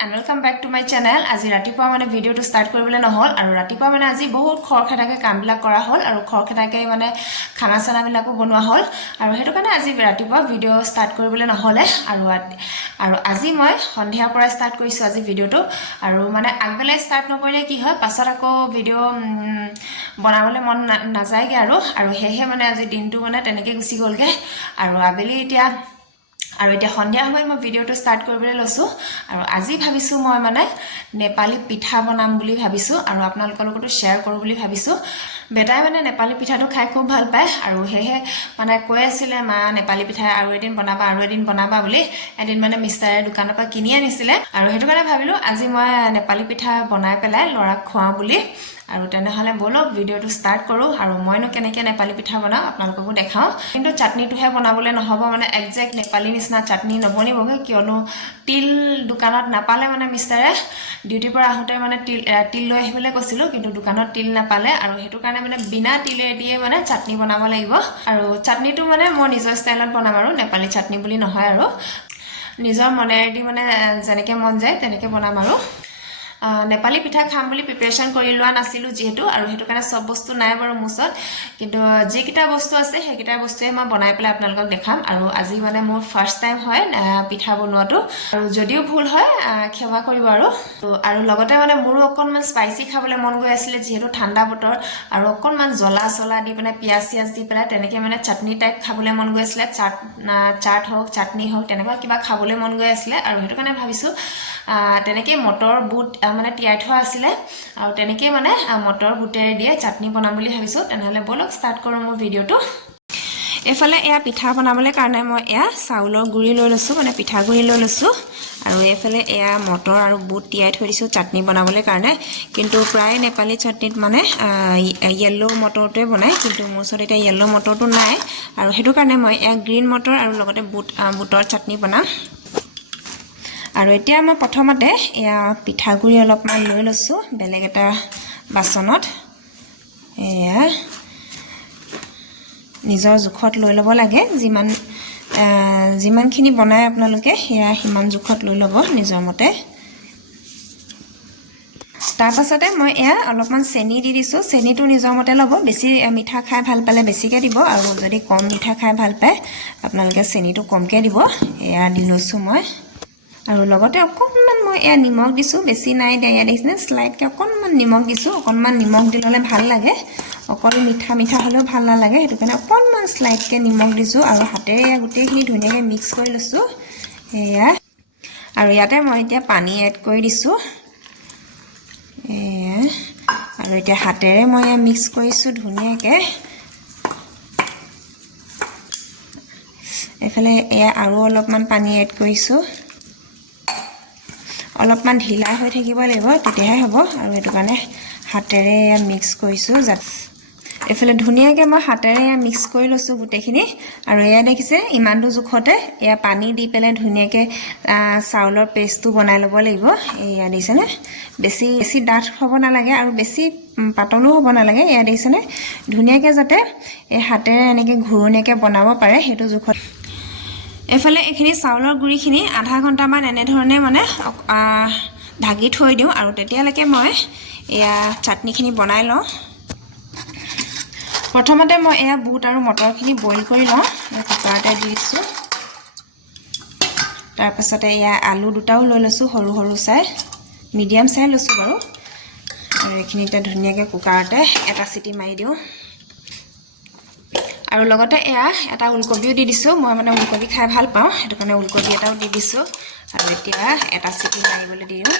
and welcome back to my channel. আজি ৰাতিপুৱা মানে ভিডিওটো ষ্টাৰ্ট কৰিবলৈ নহল আৰু ৰাতিপুৱা মানে আজি বহুত খৰখেদাকে কামবিলাক কৰা হল আৰু খৰখেদাকে মানে খানা চানা বিলাকো বনোৱা হল আৰু হেতু কাৰণে আজি ৰাতিপুৱা ভিডিও ষ্টাৰ্ট কৰিবলৈ নহলে আৰু আজি মই সন্ধিয়াৰ পৰা ষ্টাৰ্ট কৰিছো আজি ভিডিওটো আৰু মানে আগবেলা ষ্টাৰ্ট নকৰিলে কি হয় পাছত আকৌ ভিডিও বনাবলৈ মন নাযায়গে আৰু হেহে মানে আজি দিনটো মানে তেনেকৈ গুচি গলগে আৰু আবেলি আৰু এতিয়া সন্ধিয়া সময়ত মই ভিডিওটো ষ্টাৰ্ট কৰিবলৈ লৈছো আৰু আজি ভাবিছো মই মানে নেপালী পিঠা বনাম বুলি ভাবিছো আৰু আপোনালোকৰ লগতো শেয়াৰ কৰো বুলি ভাবিছো বেটাই মানে নেপালী পিঠাটো খাই খুব ভাল পায় আৰু হেহে মানে কৈ আছিল মা নেপালী পিঠা আৰু এদিন বনাবা বুলি এদিন মানে মিষ্টাৰে দোকানৰ পৰা কিনি আনিছিলে আৰু হেতু কাৰণে ভাবিলো আজি মই নেপালী পিঠা বনাই পেলাই লৰাক খোৱাও বুলি আৰু তেনেহলে বলক ভিডিওটো ষ্টাৰ্ট কৰো আৰু মইনো কেনেকৈ নেপালী পিঠা বনাও আপোনালোককো দেখাও কিন্তু চাটনিটোহে বনাবলৈ নহব মানে একজেক্ট নেপালী নিচিনা চাটনি নবনিবগে কিয়নো তিল দোকানত নাপালে মানে মিষ্টাৰে ডিউটিৰ পৰা আহোতে মানে তিল লৈ আহিবলৈ কৈছিল কিন্তু দোকানত তিল নাপালে আৰু হেতু কাৰণে মানে বিনা তিলে দিয়ে মানে চাটনি বনাব লাগিব আৰু চাটনিটো মানে মই নিজৰ ষ্টাইলত বনাম আৰু নেপালী চাটনি বুলি নহয় আৰু নিজৰ মনেৰে দি মানে যেনেকৈ মন যায় তেনেকৈ বনাম আৰু নেপালী পিঠা খাম বুলি প্ৰিপাৰেচন কৰি লোৱা নাছিলো যেহেতু আৰু হেতু কাৰণে সব বস্তু নাই বাৰু মুছত কিন্তু যিকিটা বস্তু আছে সেইকিটা বস্তুৱে মই বনাই পেলাই আপোনালোকক দেখাম আৰু আজি মানে মোৰ ফাৰ্স্ট টাইম হয় পিঠা বনোৱাটো আৰু যদিও ভুল হয় ক্ষমা কৰিব আৰু লগতে মানে মোৰো অকনমান স্পাইসি খাবলৈ মন গৈ আছিল যেহেতু ঠাণ্ডা বতৰ আৰু অকনমান জ্বলা দি পেলাই পিয়াজ দি পেলাই তেনেকৈ মানে চাটনি টাইপ খাবলৈ মন গৈ আছিল চাট হোক চাটনি হোক তেনেকুৱা কিবা খাবলৈ মন গৈ আছিল আৰু হেতু কাৰণে ভাবিছো তেনেকৈ মটৰ বুট মানে তিয়াই থোৱা আছিলে আৰু তেনেকৈ মানে মটৰ বুটেৰে দিয়ে চাটনি বনাম বুলি ভাবিছো তেনেহলে বলক ষ্টাৰ্ট কৰো মোৰ ভিডিওটো এফালে এয়া পিঠা বনাবলৈ কাৰণে মই এয়া চাউলৰ গুৰি লৈ লৈছো মানে পিঠাগুৰি লৈ লৈছো আৰু এফালে এয়া মটৰ আৰু বুট তিয়াই থৈ দিছো চাটনি বনাবলৈ কাৰণে কিন্তু প্ৰায় নেপালী চাটনিত মানে ইয়েলো মটৰটোৱে বনায় কিন্তু মোৰ ওচৰত এতিয়া ইয়েলো মটৰটো নাই আৰু হেতু কাৰণে মই এয়া গ্ৰীণ মটৰ আৰু লগতে বুটৰ চাটনি বনাম আৰু এতিয়া মই প্ৰথমতে এয়া পিঠাগুৰি অলপমান লৈ লৈছো বেলেগ এটা বাচনত এয়া নিজৰ জোখত লৈ ল'ব লাগে যিমানখিনি বনায় আপোনালোকে সেয়া সিমান জোখত লৈ ল'ব নিজৰ মতে তাৰ পাছতে মই এয়া অলপমান চেনি দি দিছো চেনিটো নিজৰ মতে ল'ব বেছি মিঠা খাই ভাল পালে বেছিকৈ দিব আৰু যদি কম মিঠা খাই ভাল পায় আপোনালোকে চেনিটো কমকৈ দিব এয়া দি লৈছো মই আৰু লগতে অকনমান মই এয়া নিমখ দিছো বেছি নাই দিয়া দেখিছেনে স্লাইডকৈ অকনমান নিমখ দিছো অকনমান নিমখ দিলে ভাল লাগে অকল মিঠা হলেও ভাল নালাগে হেতু কাৰণে অকনমান স্লাইডকৈ নিমখ দিছো আৰু হাতেৰে এয়া গোটেইখিনি ধুনীয়াকৈ মিক্স কৰি লৈছো এয়া আৰু ইয়াতে মই এতিয়া পানী এড কৰি দিছো এয়া আৰু এতিয়া হাতেৰে মই এয়া মিক্স কৰিছো ধুনীয়াকৈ এফালে এয়া আৰু অলপমান পানী এড কৰিছো অলপমান ঢিলা হৈ থাকিব লাগিব তেতিয়াহে হ'ব আৰু এটো কাৰণে হাতেৰে মিক্স কৰিছো এফালে ধুনীয়াকৈ মই হাতেৰে মিক্স কৰি লৈছো গুটেখিনি আৰু এয়া দেখিছে ইমানটো জোখতে এয়া পানী দি পেলাই ধুনীয়াকৈ চাউলৰ পেষ্টটো বনাই ল'ব লাগিব এয়া দিছেনে বেছি ডাঠ হ'ব নালাগে আৰু বেছি পাতলো হ'ব নালাগে এয়া দেখিছেনে ধুনীয়াকৈ যাতে এই হাতেৰে এনেকৈ ঘূৰণীয়াকৈ বনাব পাৰে হেতু জোখত এফালে এখিনি চাউলৰ গুৰিখিনি আধা ঘণ্টামান এনে ধৰণে মানে ঢাকি থৈ দিওঁ আৰু তেতিয়ালৈকে মই এয়া চাটনিখিনি বনাই লওঁ প্ৰথমতে মই এয়া বুট আৰু মটৰখিনি বইল কৰি লওঁ কুকাৰতে দি দিছোঁ তাৰ পাছতে এয়া আলু দুটাও লৈ লৈছোঁ সৰু চাই মিডিয়াম চাই লৈছোঁ বাৰু আৰু এইখিনিতে ধুনীয়াকৈ কুকাৰতে এটা চিটি মাৰি দিওঁ আৰু লগতে এয়া এটা উলকবিও দি দিছো মই মানে উলকবি খাই ভাল পাওঁ হেতু কাৰণে উলকবি এটাও দি দিছো আৰু এতিয়া এটা চিটি মাৰিবলৈ দিওঁ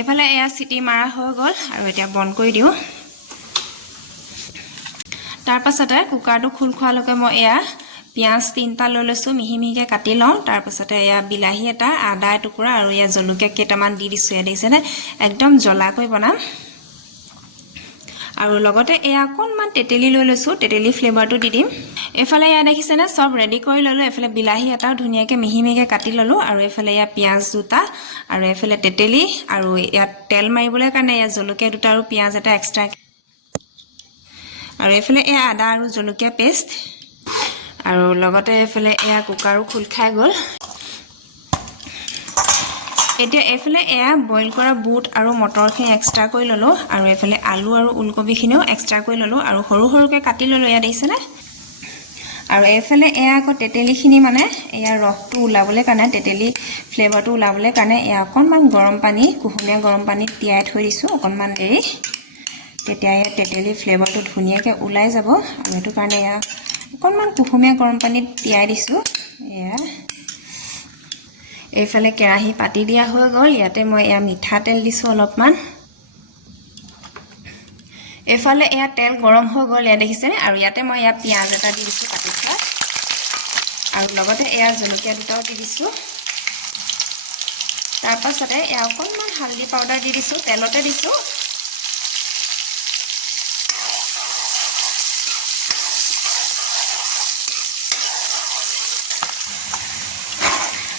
এফালে এয়া চিটি মাৰা হৈ গ'ল আৰু এতিয়া বন্ধ কৰি দিওঁ তাৰ পাছতে কুকাৰটো খুল খোৱালৈকে মই এয়া পিয়াজ 3টা লৈ লৈছো মিহিকৈ কাটি লওঁ তাৰ পাছতে এয়া বিলাহী এটা আদা টুকুৰা আৰু এয়া জলকীয়া কেইটামান দি দিছো এয়া দেখিছেনে একদম জ্বলাকৈ বনাম আৰু লগতে এয়া অকনমান তেতেলী লৈ লৈছো তেতেলী ফ্লেভাৰটো দি দিম এফালে এয়া দেখিছেনে সব ৰেডি কৰি ললো এফালে বিলাহী এটাও ধুনীয়াকৈ মিহিকৈ কাটি ললো আৰু এফালে এয়া পিয়াজ দুটা আৰু এফালে তেতেলী আৰু এয়া তেল মাৰিবলৈ কাৰণে এয়া জলকীয়া দুটা আৰু পিয়াজ এটা এক্সট্ৰা আৰু এফালে এয়া আদা আৰু জলকীয়া পেষ্ট আৰু লগতে এফালে এয়া কুকাৰো খোল খাই গ'ল এতিয়া এফালে এয়া বইল কৰা বুট আৰু মটৰখিনি এক্সট্ৰা কৰি ললো আৰু এফালে আলু আৰু উলকবিখিনিও এক্সট্ৰা কৰি ললো আৰু সৰু সৰুকৈ কাটি ললো এয়া দেখিছেনে আৰু এফালে এয়া আকৌ তেতেলিখিনি মানে এয়া ৰসটো উলাবলৈ কাৰণে তেতেলি ফ্লেভাৰটো উলাবলৈ কাৰণে এয়া অকণমান গৰম পানী কুহুমীয়া গৰম পানীত তিয়াই থৈ দিছোঁ অকণমান দেৰি তেতিয়া এয়া তেতেলি ফ্লেভাৰটো ধুনীয়াকৈ ওলাই যাব আৰু সেইটো কাৰণে এয়া অকণমান কুহুমীয়া গৰম পানীত তিয়াই দিছোঁ এয়া এইফালে কেৰাহী পাতি দিয়া হৈ গ'ল ইয়াতে মই এয়া মিঠাতেল দিছোঁ অলপমান এফালে এয়া তেল গৰম হৈ গ'ল এয়া দেখিছেনে আৰু ইয়াতে মই এয়া পিঁয়াজ এটা দি দিছোঁ কাটি থোৱা আৰু লগতে এয়া জলকীয়া দুটাও দি দিছোঁ তাৰ পাছতে এয়া অকণমান হালধি পাউডাৰ দি দিছোঁ তেলতে দিছোঁ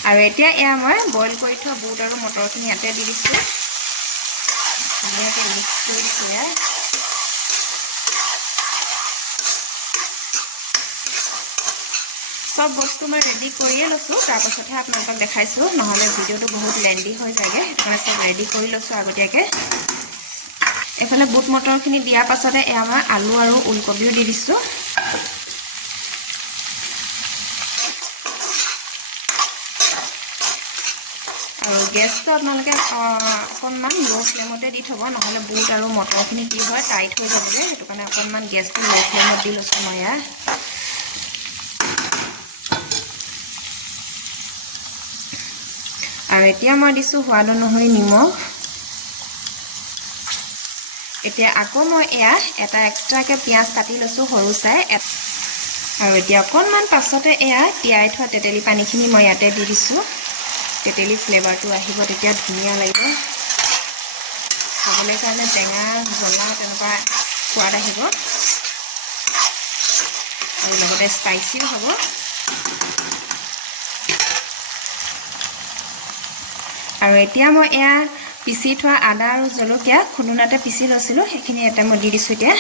আৰু এতিয়া এয়া মই বইল কৰি থোৱা বুট আৰু মটৰখিনি ইয়াতে দি দিছোঁ ধুনীয়াকৈ মিক্স কৰি দিছোঁ এয়া সব বস্তু মই ৰেডি কৰিয়ে লৈছোঁ তাৰপাছতহে আপোনালোকক দেখাইছোঁ নহ'লে ভিডিঅ'টো বহুত লেন্দি হৈ যায়গৈ সেইকাৰণে সব ৰেডি কৰি লৈছোঁ আগতীয়াকৈ এফালে বুট মটৰখিনি দিয়াৰ পাছতে এয়া মই আলু আৰু ওলকবিও দি দিছোঁ আৰু গেছটো আপোনালোকে অকণমান ল' ফ্লেমতে দি থ'ব নহ'লে বুট আৰু মটৰখিনি কি হয় টাইট হৈ যাবগৈ সেইটো কাৰণে অকণমান গেছটো ল' ফ্লেমত দি লৈছোঁ মই ইয়াত আৰু এতিয়া মই দিছোঁ সোৱাদ অনুসৰি নিমখ এতিয়া আকৌ মই এয়া এটা এক্সট্ৰাকৈ পিঁয়াজ কাটি লৈছোঁ সৰু চাই আৰু এতিয়া অকণমান পাছতে এয়া তিয়াই থোৱা তেতেলী পানীখিনি মই ইয়াতে দি দিছোঁ তেতেলী ফ্লেভাৰটো আহিব তেতিয়া ধুনীয়া লাগিব খাবলৈ কাৰণে টেঙা জ্বলা তেনেকুৱা সোৱাদ আহিব আৰু লগতে স্পাইচিও হ'ব আৰু এতিয়া মই এয়া পিচি থোৱা আদা আৰু জলকীয়া খুন্দনাতে পিচি লৈছিলোঁ সেইখিনি ইয়াতে মই দি দিছোঁ এতিয়া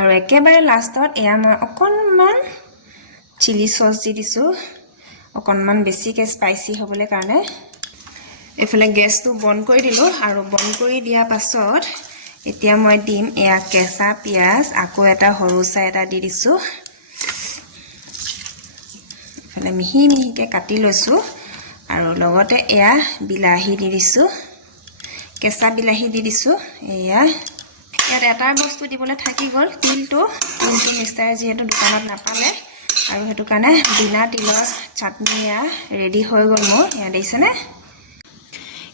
আৰু একেবাৰে লাষ্টত এয়া মই অকণমান চিলি চচ দি দিছোঁ অকণমান বেছিকৈ স্পাইচি হ'বলৈ কাৰণে এইফালে গেছটো বন্ধ কৰি দিলোঁ আৰু বন্ধ কৰি দিয়াৰ পাছত এতিয়া মই দিম এয়া কেঁচা পিঁয়াজ আকৌ এটা সৰু চাই এটা দি দিছোঁ এইফালে মিহি মিহিকৈ কাটি লৈছোঁ আৰু লগতে এয়া বিলাহী দি দিছোঁ কেঁচা বিলাহী দি দিছোঁ এয়া ইয়াত এটা বস্তু দিবলৈ থাকি গ'ল তিলটো মিক্সাৰ যিহেতু দোকানত নাপালে আৰু সেইটো কাৰণে বিনা তিলৰ চাটনি এয়া ৰেডি হৈ গ'ল মোৰ এয়া দেখিছেনে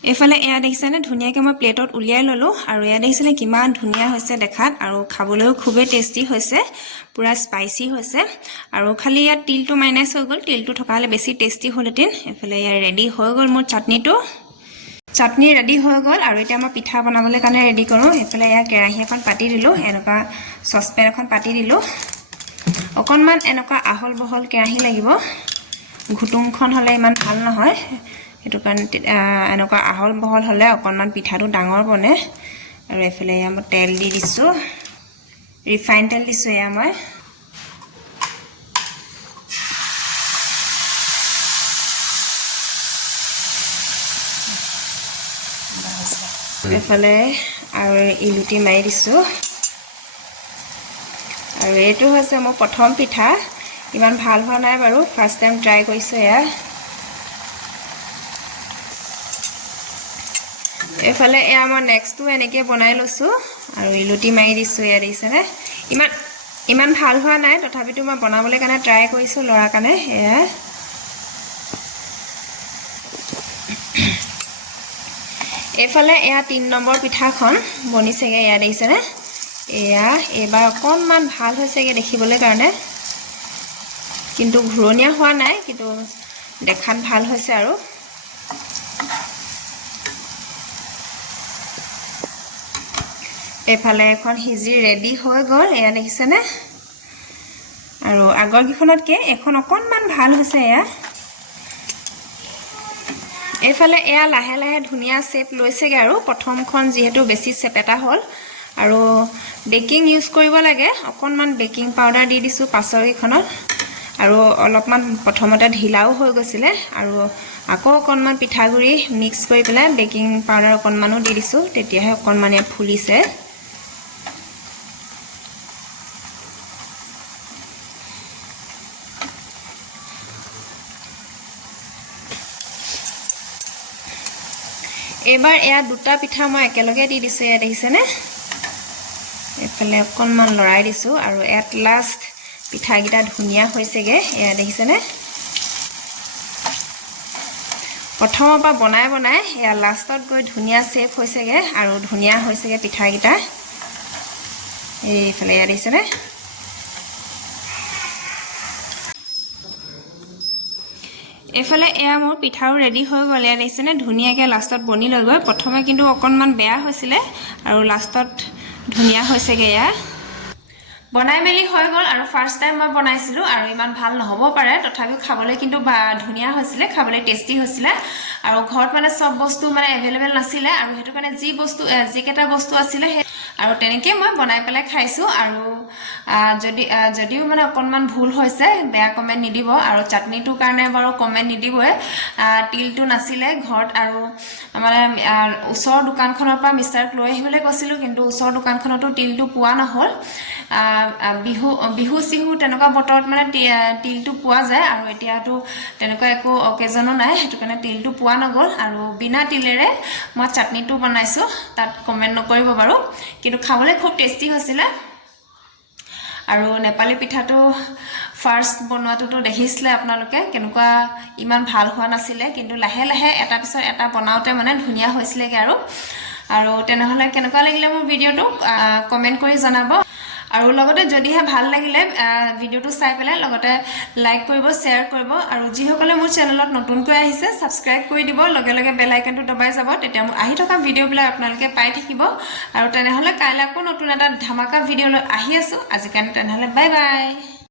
এইফালে এয়া দেখিছেনে ধুনীয়াকৈ মই প্লেটত উলিয়াই ল'লোঁ আৰু এয়া দেখিছেনে কিমান ধুনীয়া হৈছে দেখাত আৰু খাবলৈও খুবেই টেষ্টি হৈছে পুৰা স্পাইচি হৈছে আৰু খালি ইয়াত তিলটো মাইনাছ হৈ গ'ল তিলটো থকা হ'লে বেছি টেষ্টি হ'লহেঁতেন এইফালে ইয়াৰ ৰেডি হৈ গ'ল মোৰ চাটনি ৰেডি হৈ গ'ল আৰু এতিয়া মই পিঠা বনাবলৈ কাৰণে ৰেডি কৰোঁ এইফালে এয়া কেৰাহী এখন পাতি দিলোঁ এনেকুৱা চচপেন এখন পাতি দিলোঁ অকণমান এনেকুৱা আহল বহল কেৰাহী লাগিব ঘুটুংখন হ'লে ইমান ভাল নহয় সেইটো কাৰণে এনেকুৱা আহল বহল হ'লে অকণমান পিঠাটো ডাঙৰ বনে আৰু এইফালে এয়া মই তেল দি দিছোঁ ৰিফাইন তেল দিছোঁ এয়া মই এইফালে আৰু ইলুটি মাৰি দিছোঁ আৰু এইটো হৈছে মোৰ প্ৰথম পিঠা ইমান ভাল হোৱা নাই বাৰু ফাৰ্ষ্ট টাইম ট্ৰাই কৰিছোঁ এয়া এইফালে এয়া মই নেক্সটটো এনেকৈ বনাই লৈছোঁ আৰু ইলুটি মাৰি দিছোঁ এয়া দেখিছেনে ইমান ভাল হোৱা নাই তথাপিতো মই বনাবলৈ কাৰণে ট্ৰাই কৰিছোঁ ল'ৰাৰ কাৰণে এয়া এইফালে এয়া 3 নম্বৰ পিঠাখন বনিছেগে এয়া দেখিছেনে এয়া এবাৰ অকণমান ভাল হৈছেগে দেখিবলৈ কাৰণে কিন্তু ঘূৰণীয়া হোৱা নাই কিন্তু দেখাত ভাল হৈছে আৰু এইফালে এখন সিজি ৰেডি হৈ গ'ল এয়া দেখিছেনে আৰু আগৰ কিখনতকৈ এখন অকণমান ভাল হৈছে এয়া এইফালে এয়া লাহে লাহে ধুনীয়া শেপ লৈছেগে আৰু প্ৰথমখন যিহেতু বেছি চেপেটা হ'ল আৰু বেকিং ইউজ কৰিব লাগে অকণমান বেকিং পাউডাৰ দি দিছোঁ পাছৰ কেইখনত আৰু অলপমান প্ৰথমতে ঢিলাও হৈ গৈছিলে আৰু আকৌ অকণমান পিঠাগুড়ি মিক্স কৰি পেলাই বেকিং পাউডাৰ অকণমানো দি দিছোঁ তেতিয়াহে অকণমান ইয়াত ফুলিছে এবাৰ এয়া দুটা পিঠা মই একেলগে দি দিছোঁ এয়া দেখিছেনে এফালে অকণমান লৰাই দিছোঁ আৰু এট লাষ্ট পিঠাকেইটা ধুনীয়া হৈছেগে এয়া দেখিছেনে প্ৰথমৰ পৰা বনাই বনাই এয়া লাষ্টত গৈ ধুনীয়া শেপ হৈছেগে আৰু ধুনীয়া হৈছেগে পিঠাকেইটা এইফালে এয়া দেখিছেনে এফালে এয়া মোৰ পিঠাও ৰেডি হৈ গ'ল এয়া দেখিছেনে ধুনীয়াকৈ লাষ্টত বনি লৈ গৈ প্ৰথমে কিন্তু অকণমান বেয়া হৈছিলে আৰু লাষ্টত ধুনীয়া হৈছেগে এয়া বনাই মেলি হৈ গ'ল আৰু ফাৰ্ষ্ট টাইম মই বনাইছিলোঁ আৰু ইমান ভাল নহ'ব পাৰে তথাপিও খাবলৈ কিন্তু ধুনীয়া হৈছিলে খাবলৈ টেষ্টি হৈছিলে আৰু ঘৰত মানে সব বস্তু মানে এভেইলেবল নাছিলে আৰু সেইটো কাৰণে যিকেইটা বস্তু আছিলে আৰু তেনেকৈ মই বনাই পেলাই খাইছোঁ আৰু যদিও মানে অকণমান ভুল হৈছে বেয়া কমেণ্ট নিদিব আৰু চাটনিটোৰ কাৰণে বাৰু কমেণ্ট নিদিবই তিলটো নাছিলে ঘৰত আৰু মানে ওচৰৰ দোকানখনৰ পৰা মিষ্টাৰক লৈ আহিবলৈ কৈছিলোঁ কিন্তু ওচৰৰ দোকানখনতো তিলটো পোৱা নহ'ল বিহু চিহু তেনেকুৱা বতৰত মানে তিলটো পোৱা যায় আৰু এতিয়াতো তেনেকুৱা একো অকেজনো নাই সেইটো কাৰণে তিলটো পোৱা নগ'ল আৰু বিনা তিলেৰে মই চাটনিটো বনাইছোঁ তাত কমেণ্ট নকৰিব বাৰু কিন্তু খাবলৈ খুব টেষ্টি হৈছিলে আৰু নেপালী পিঠাটো ফাৰ্ষ্ট বনোৱাটোতো দেখিছিলে আপোনালোকে কেনেকুৱা ইমান ভাল হোৱা নাছিলে কিন্তু লাহে লাহে এটা পিছত এটা বনাওঁতে মানে ধুনীয়া হৈছিলেগে আৰু তেনেহ'লে কেনেকুৱা লাগিলে মোৰ ভিডিঅ'টো কমেণ্ট কৰি জনাব আৰু লগতে যদিহে ভাল লাগিলে ভিডিঅ'টো চাই পেলাই লগতে লাইক কৰিব শ্বেয়াৰ কৰিব আৰু যিসকলে মোৰ চেনেলত নতুনকৈ আহিছে ছাবস্ক্ৰাইব কৰি দিব লগে লগে বেল আইকনটো দবাই যাব তেতিয়া মোৰ আহি থকা ভিডিঅ'বিলাক আপোনালোকে পাই থাকিব আৰু তেনেহ'লে কাইলৈ আকৌ নতুন এটা ধামাকা ভিডিঅ' লৈ আহি আছোঁ আজিৰ কাৰণে তেনেহ'লে বাই বাই